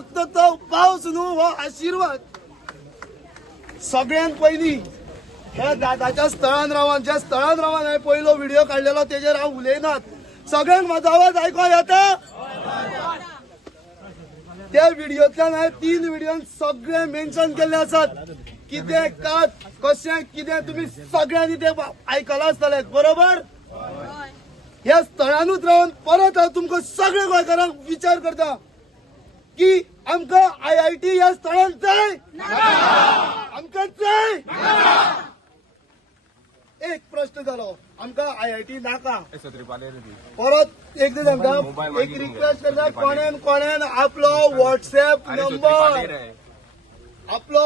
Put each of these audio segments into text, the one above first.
फक्त तो पावस न्हू हो आशीर्वाद. सगळ्यांत पयलीं हे दादाच्या स्थळान रावन ज्या स्थळान रावन हांवें पयलो व्हिडिओ काडलेलो तेजेर हांव उलयनात. सगळ्यांक म्हाजो आवाज आयको येता. त्या व्हिडिओतल्यान हांवें 3 व्हिडिओन सगळे मेन्शन केल्ले आसात. कितें कात कशें कितें तुमी सगळ्यांनी ते आयकलां आसतलें बरोबर. ह्या स्थळानूच रावन परत हांव तुमकां सगळ्या गोंयकारांक विचार करता की आमकां IIT ह्या स्थळान जाय. आमकां जाय. एक प्रश्न जालो आमकां IIT नाका. परत एकदा सांगता एक रिक्वेस्ट करता कोणेन आपलो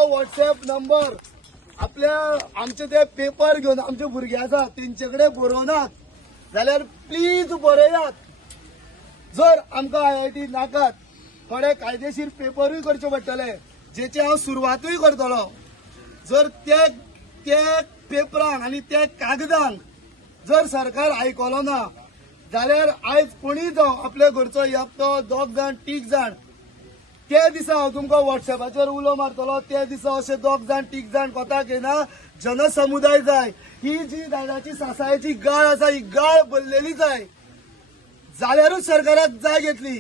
व्हॉट्सएप नंबर आपल्या आमचे ते पेपर घेवन आमचे भुरगे आसा तेंचे कडेन बरोवनात जाल्यार प्लीज बरयात. जर आमकां IIT नाकात थोडे कायदेशीर पेपरूय करचे पडटले जेची हांव सुरवातूय करतलो. जर ते पेपरांक आनी त्या कागदांक जर सरकार आयकलो ना जाल्यार आयज कोणीय जावं आपल्या घरचो एकटो 2 जाण 3 जाण त्या दिसा हांव तुमकां व्हॉट्सएपाचेर उलो मारतलो. त्या दिसा अशे 2 जाण 3 जाण कोताक येना जनसमुदाय जाय. ही जी दादाची सासायची गाळ आसा ही गाळ भरलेली जाय जाल्यारूच सरकाराक जाय घेतली.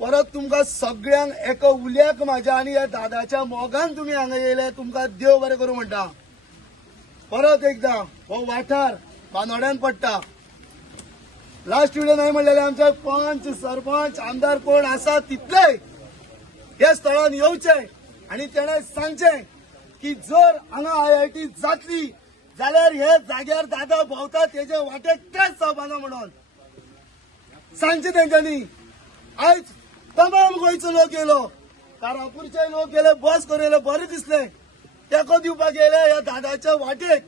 परत तुमकां सगळ्यांक एका उल्याक म्हाज्या आनी ह्या दादाच्या मोगान तुमी हांगा येयले तुमकां देव बरें करूं म्हणटा. परत एकदा हो वाठार बांदोड्यान पडटा. लास्ट व्हिडिओ नाही म्हणलेले आमचे पंच सरपंच आमदार कोण आसा तितले ह्या स्थळान येवचे आनी तेणें सांगचें की जर हांगा IIT जातली जाल्यार हे जाग्यार दादा भोंवता तेजे वाटेक तेच जावपाना म्हणून सांगचे तेंच्यांनी. आयज तमाम गोंयचो लोक येयलो कारापूरचे लोक येयले बस करून येयले बरें दिसलें. तेको दिवपाक येयले ह्या दादाच्या वाटेक.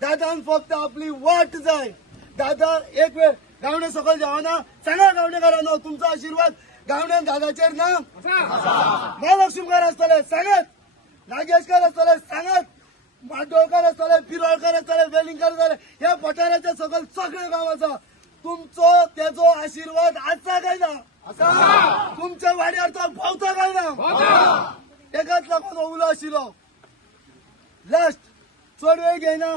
दादान फक्त आपली वाट जाय. दादा एक वेळ गावडे सकयल देवाना सांगा गावडेकारांनो तुमचो आशीर्वाद गावड्यान दादाचेर ना. महालक्ष्मीकार आसतले सांगात नागेशकार आसतले सांगात माड्डोळकार आसतले पिरोळकार आसतले वेलिंगकार आसतले ह्या पठाराचे सकयल सगळे गांव आसा. तुमचो तेजो आशीर्वाद आसा काय ना. तुमच्या वाड्यार तो भोंवता काय ना. तेकाच लागून हो उलो आशिल्लो. लास्ट चड वेळ घेयना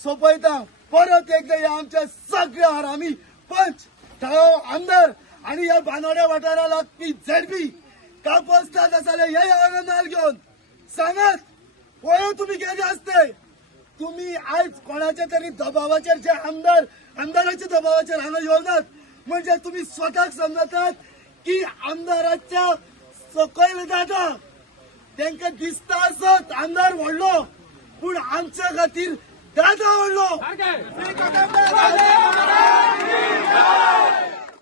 सोंपयता. परत एकदा ह्या आमच्या सगळ्या हरामी पंच थाळो आमदार आणि ह्या बांदोड्या वाठारा लागपी झेडपी कापस्तात आसले हे आनंदाल घेवन सांगात पळय तुमी केले आसते. तुम्ही आयज कोणाच्या तरी दबावाचेर जे आमदाराच्या दबावाचेर हांगा येवनात म्हणजे तुम्ही स्वताक समजतात की आमदाराच्या सकयल दादा तांकां दिसता आसत आमदार व्हडलो पूण आमच्या खातीर दादा व्हडलो.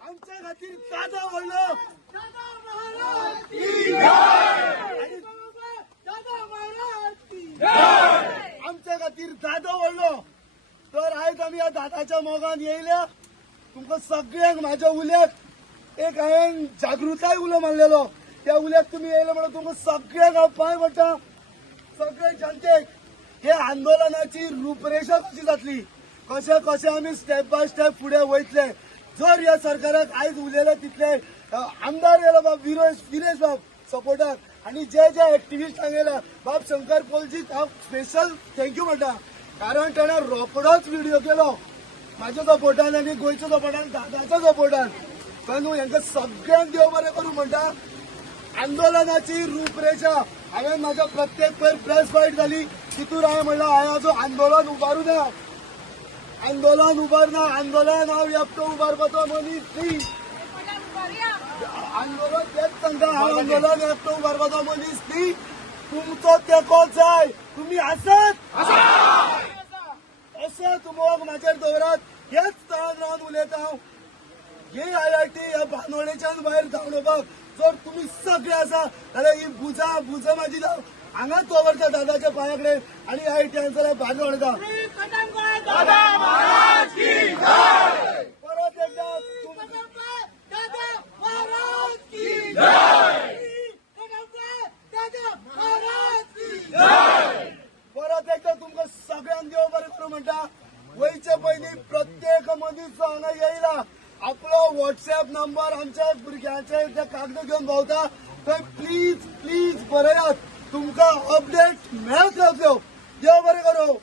आमच्या खातीर दादा व्हडलो. आमच्या खातीर दादा व्हडलो. तर आयज आमी ह्या दादाच्या मोगान येयल्या. तुमकां सगळ्यांक म्हाज्या उल्याक एक हांवें जागृताय उलो मारलेलो त्या उल्याक तुमी येयले म्हणून तुमकां सगळ्यांक हांव पांय पडटा. सगळे जनतेक हे आंदोलनाची रूपरेषा कशी जातली कशें कशें आमी स्टेप बाय स्टेप फुडें वयतले. जर ह्या सरकाराक आयज उलयले तितले आमदार येयलो बाब विरेश बाब सपोर्टाक आनी जे एक्टिव्हिस्ट हांगा बाब शंकर पोलजीक हांव स्पेशल थँक्यू म्हणटा. कारण ताणें रोखडोच व्हिडिओ केलो म्हाज्या सपोर्टान आनी गोंयच्या सपोर्टान दादाच्या सपोर्टान. पण हांकां सगळ्यांक देव बरें करूं म्हणटा. आंदोलनाची रूपरेषा हांवें म्हाज्या प्रत्येक प्रेस फायट जाली तितून हांवें म्हणलां हांवें आजून आंदोलन उबारूं ना. आंदोलन उबारना. आंदोलन हांव एकटो उबारपाचो मनीस न्ही. आंदोलन तेच सांगता हांव आंदोलन एकटो उबारपाचो मनीस न्ही. तुमचो तेंको जाय. तुमी आसात अशें तुमोग म्हाजेर दवरात. हेच स्थळान रावन उलयता हांव. हे IIT ह्या बांदोडेच्यान भायर धांवडोवपाक जर तुमी सगळे आसा जाल्यार ही बुजा म्हाजी हांगाच दवरता दादाच्या पांया कडेन आनी IIT जाल्यार भायर धांवडटा. परत एकदा परत एकदा तुमकां सगळ्यांक देव बरें करूं म्हणटा. वयचे पयलीं प्रत्येक मनीस जो हांगा येयला आपलो व्हॉट्सअप नंबर आमच्या भुरग्यांचे जे कागद घेऊन भोंवता थंय प्लीज बरयात. तुमकां अपडेट मेळत रावतल्यो. देव बरें करूं.